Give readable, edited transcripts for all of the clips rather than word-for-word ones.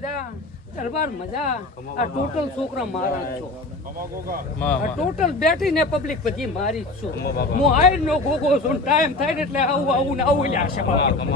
મજા દરબાર મજા આ ટોટલ છોકરા મારા જ છો આ ટોટલ બેઠી ને પબ્લિક બધી મારી જ છું હું આઈ નો ગોગો છું ટાઈમ થાય ને એટલે આવું ને આવું લ્યા છે બાપુ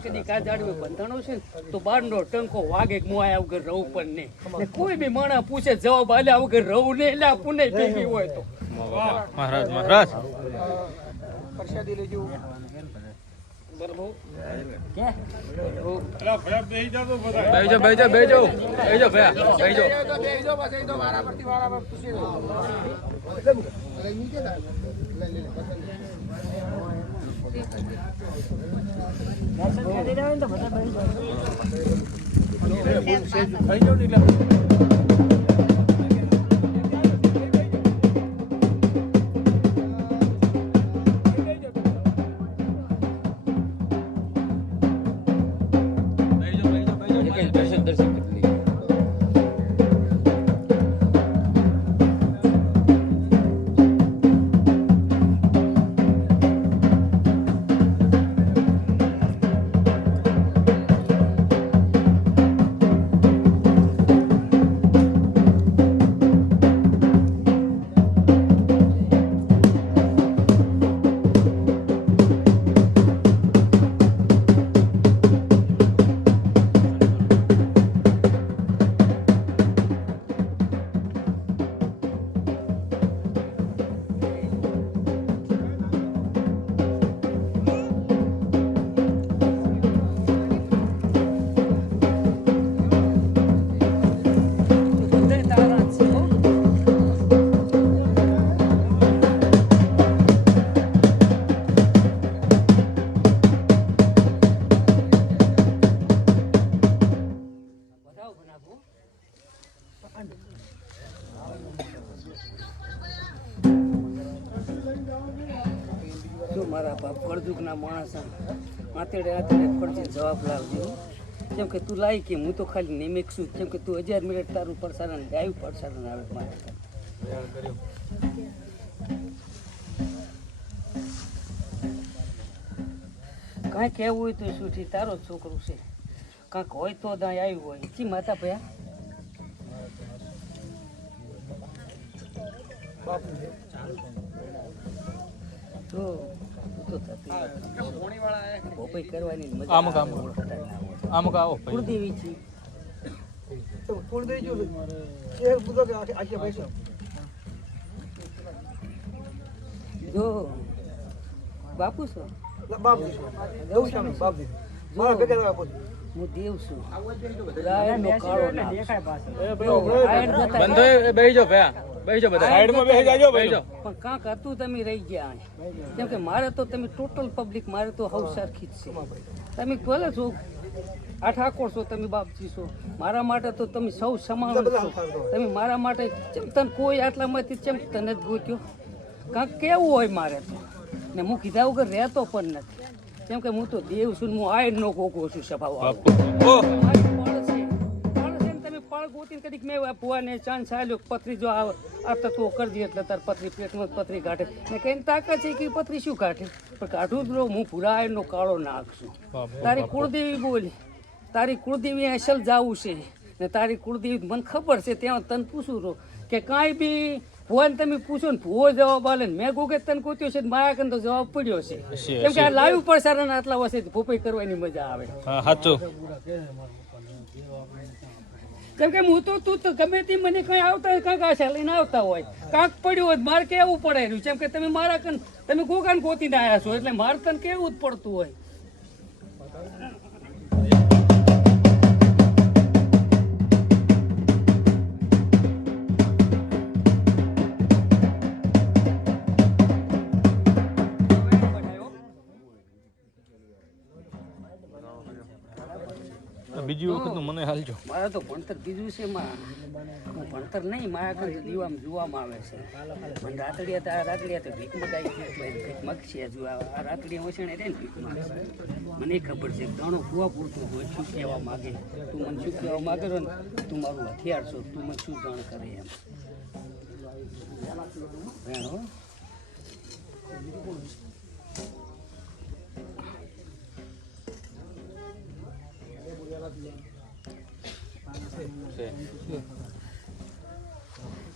કદી કાજાડવે બંધાણો છે તો બારનો ટંકો વાગે મોયા વગર રહું પણ નહીં ને કોઈ બી માણા પૂછે જવાબ આલ્યા વગર રહું નહીં એટલે પુણે ભેગી હોય તો મહારાજ મહારાજ પ્રસાદી લેજો બરાબર કે અલા ભયા બેહી જા તો બધા બેહી જા ભયા બેહી જા બસ એ તો વારા પરથી વારા પર પૂછી લો મારા બાપ કળજુગના માણસ આતેડે આતેડે ફરજી જવાબ લાવજો કેમ કે તું લાઈ કે હું તો ખાલી નિમિક છું કેમ કે તું 1000 મિનિટ તારું પ્રસારણ લાઈવ પ્રસારણ આવે મારે કાંઈ કહેવું હોય તો શું તારો છોકરો છે કાંક હોય તો ત્યાં આવ્યું હોય જી માતા ભયા તો કરવાની મજા આમ આવો કુળદેવી છે કુળદેવી જો એક બુધો કે આખી પૈસા જો બાપુ છો બાપુ છો એવું છે બાપુ મારા ભેગા બાપુ હું દેવ છું રાયનો કાળો ના દેખાય પાસે બંધો બેહી જો ભયા બેહી જાઓ બધા સાઈડમાં બેહી જાજો બેહી જાઓ પણ કાંક હતું તમે રહી ગયા કેમ કે મારે તો તમે ટોટલ પબ્લિક મારે તો હવ સરખી જ છે તમે ભલે છો આ ઠાકોર છો તમે બાપજી છો મારા માટે તો તમે સૌ સમાન છો તમે મારા માટે ચમ તને કોઈ આટલામાંથી ચમ તને જ ગોત્યો કાંક કેવું હોય મારે તો ને હું કીધા વગર રહેતો પણ નથી કેમ કે હું તો દેવ છું હું આય નો કોકો છું સ્વભાવ ગોતીને કદીક મેં ભુવાને ચાંદ ચાલ્યો પથરી જો આ તત્વો કરજી એટલે તાર પથરી પેટમાં પથરી કાઢે ને કઈ તાકાત છે કે પથરી શું કાઢે પણ કાઢું જ રહું હું ભૂરાયનો કાળો નાખશું તારી કુળદેવી બોલી તારી કુળદેવી અસલ જાવું છે ને તારી કુળદેવી મને ખબર છે ત્યાં તને પૂછું રહો કે કાંઈ બી ભુવાને તમે પૂછો ને ભુવો જવાબ આલે ને મેં ગોગે તને ગોત્યો છે મારા કન તો જવાબ પડ્યો છે કેમ કે આ લાઈવ પ્રસારણ આટલા વર્ષે ભૂપાઈ કરવાની મજા આવે સાચું કેમ કે હું તો તું તો ગમે તે મને કઈ આવતા હોય કાંક આશા લઈને આવતા હોય કાંક પડ્યું હોય મારે કેવું પડે રહ્યું કેમ કે તમે મારા કન તમે ગોગાને ગોતીને આવ્યા છો એટલે મારે તને કેવું જ પડતું હોય બીજી વખત મને હાલજો તારે તો ભણતર બીજું છે માં હું ભણતર નહીં મારા આગળ દીવામાં જોવામાં આવે છે પણ રાતડિયા તો ભીખ મગાઈ ભીખ મગશે જો આ રાતડિયા વસણે રે ને ભીખ મગશે મને ખબર છે ઘણું કુવા પૂરતું હોય શું કહેવા માગે તું મને શું કહેવા માગે ને તું મારું હથિયાર છો તું મને શું જાણ કરે એમ ભેણો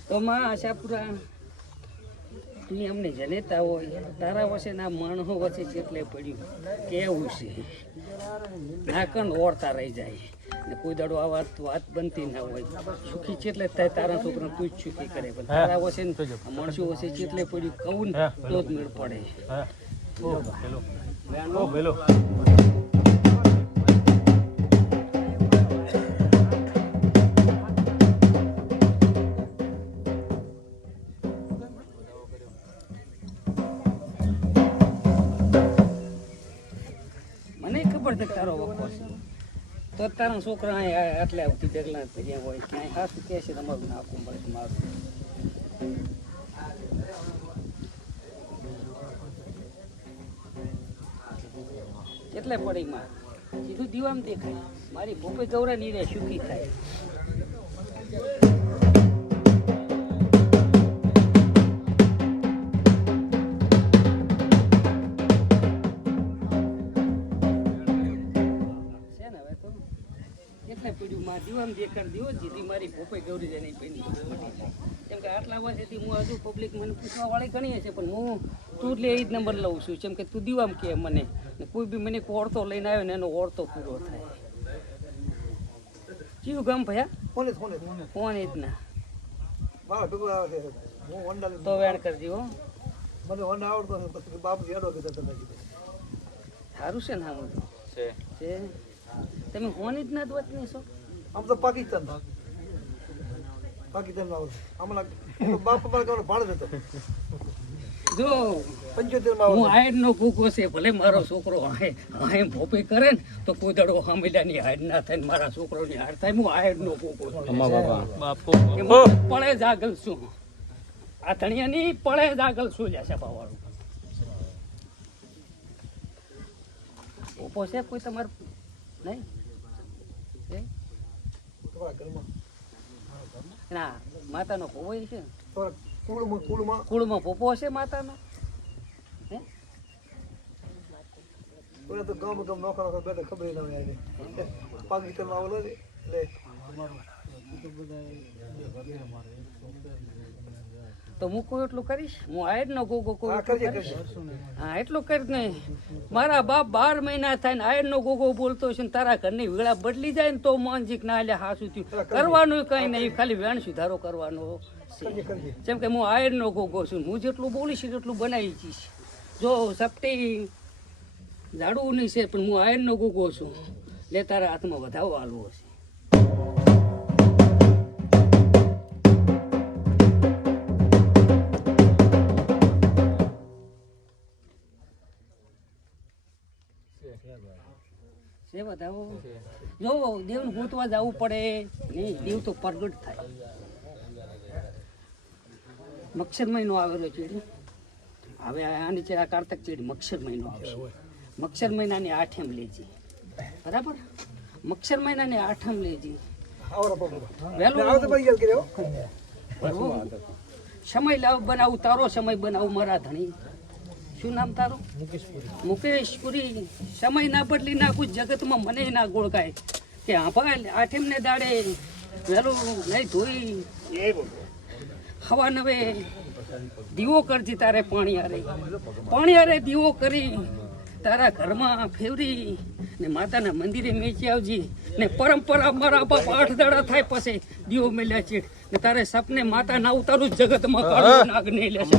તો માં આશાપુરા તું અમને જનેતા હોય તારા વચ્ચે ના માણસો વચ્ચે જેટલે પડ્યું કેવું છે નાકન ઓળતા રહી જાય ને કોઈ દાડો આ વાત બનતી ના હોય સુખી ચેટલે થાય તારા છોકરા તું જ સુખી કરે પણ તારા વચ્ચે માણસો વચ્ચે જેટલે પડ્યું કહું ને તો જ મેળ પડે તારો વખો છે તો તારા છોકરા આટલે આવતી ભેગલા ત્યાં હોય ક્યાંય હાથ કે છે તમારું નાખવું પડે મારું કેટલે પડી માં સીધું દીવામ દેખાય મારી ભૂપે ગૌરા નીરે સુખી થાય દીવામ દેખાડ દીવો જેથી મારી ભૂપે ગૌરી જાય નહીં પેલી કેમ કે આટલા વર્ષથી હું હજુ પબ્લિક મને પૂછવા વાળી ઘણી છે પણ હું તું એટલે એ જ નંબર લઉં છું કેમ કે તું દીવામ કે મને કોઈ બી મને ઓળતો લઈને આવ્યો ને એનો ઓળતો પૂરો થાય કયું ગામ ભયા કોણ એ જ ના તો વેણ કરજી હો સારું છે ને આમ છે તમે હોની જ ના દોત નહીં છો આમ તો પાકિસ્તાન હમણાં બાપ ભાડે હતો જો 75 હું હાઈડ નો ભૂખો છે ભલે મારો છોકરો હાય ભોપે કરે ને તો કોઈ દાડો હામેલાની હાઈડ ના થાય ને મારા છોકરોની હાઈડ થાય હું હાઈડ નો ભૂખો છું પડે જ આગળ છું આ ધણિયાની પડે જ આગળ શું જશે ભાવાળું ભોપો છે કોઈ તમારું નહીં ના માતાનો ભોવો છે કુળમાં ભોપો હશે માતાનો તો ગામ નોખા બેઠા ખબર ના હોય પાકિસ્તાનમાં આવેલો ને તો હું કોઈ એટલું કરીશ હું આ જ ન ગોગો કોઈ હા એટલું કરી નહીં મારા બાપ 12 મહિના થાય ને આયર નો ગોગો બોલતો છે ને તારા ઘરની વેળા બદલી જાય ને તો માનજીક ના એટલે હાસું થયું કરવાનું કઈ નહીં ખાલી વેણ સુધારો કરવાનો જેમ કે હું આયર નો ગોગો છું હું જેટલું બોલીશ એટલું બનાવી જઈશ જો સપટી ઝાડવું નહીં છે પણ હું આયર નો ગોગો છું લે તારા હાથમાં વધાવો હાલવો હશે જો દેવને ગોતવા જવું પડે નહીં દેવ તો પ્રગટ થાય મક્ષર મહિનો આવેલો ચેડી હવે આની છે આ કાર્તક ચેડી મક્ષર મહિનો આવે મક્ષર મહિનાની 8મ લેજી બરાબર મક્ષર મહિનાની 8મ લેજી સમય લાવ બનાવું તારો સમય બનાવું મારા ધણી શું નામ તારું મુકેશપુરી સમય ના બદલી નાખું જગતમાં મને ના ગોળકાય કે આભાર 8મ ને દાડે વહેલું નહીં ધોઈ હવા નવે દીવો કરજી તારે પાણી હારે દીવો કરી તારા ઘરમાં ફેવરી ને માતાના મંદિરે મેચી આવજી ને પરંપરા મારા બાપ 8 દાડા થાય પછી દીવો મેલ્યા છે ને તારે સપને માતા ના ઉતારું જગતમાં કાળો નાગ નહીં લેશે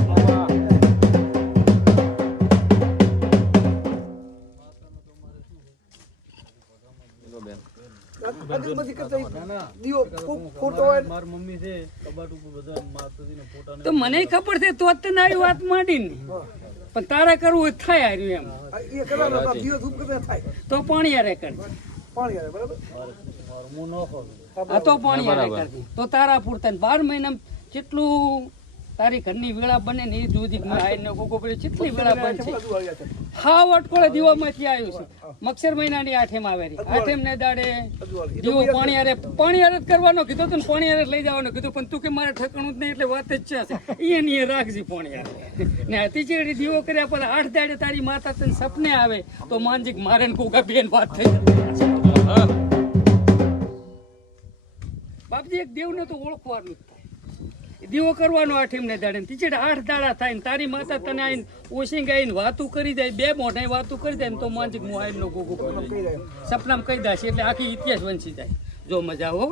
તો મને ખબર છે તો તને આવી વાત માંડી ને પણ તારે કરવું થાય આવ્યું એમ તો પાણી યારે કરજે આ તો પાણી હારે કરતી તો તારા પૂરતા 12 મહિના કેટલું તારી ઘરની વેળા બને ને એ સુધી આઈને ગોગો પડે કેટલી વેળા બનશે હાવ અટકોળે દીવામાંથી આવ્યું છે મક્ષર મહિનાની આઠેમ આવે રી આઠેમ ને દાડે દીવો પાણી હારે જ કરવાનો કીધું તું પાણી હારે લઈ જવાનું કીધું પણ તું કે મારે ઠકણું જ નહીં એટલે વાત જ છે એની રાખજે પાણી હારે ને તીચેડી દીવો કર્યા પર 8 દાડે તારી માતા તને સપને આવે તો માનજીક મારે ને ગોગા બેન વાત થઈ બાપજી એક દેવને તો ઓળખવાનું જ થાય દીવો કરવાનો આઠેમ ને દાડે તીચેડ 8 દાડા થાય ને તારી માતા તને આઈને ઓશિંગ આઈને વાતું કરી જાય બે મોઢાએ વાતું કરી જાય ને તો માનજીક મોહાઈલ નો ગોગો સપનામાં કહી દેશે એટલે આખી ઇતિહાસ વંચી જાય જો મજા હો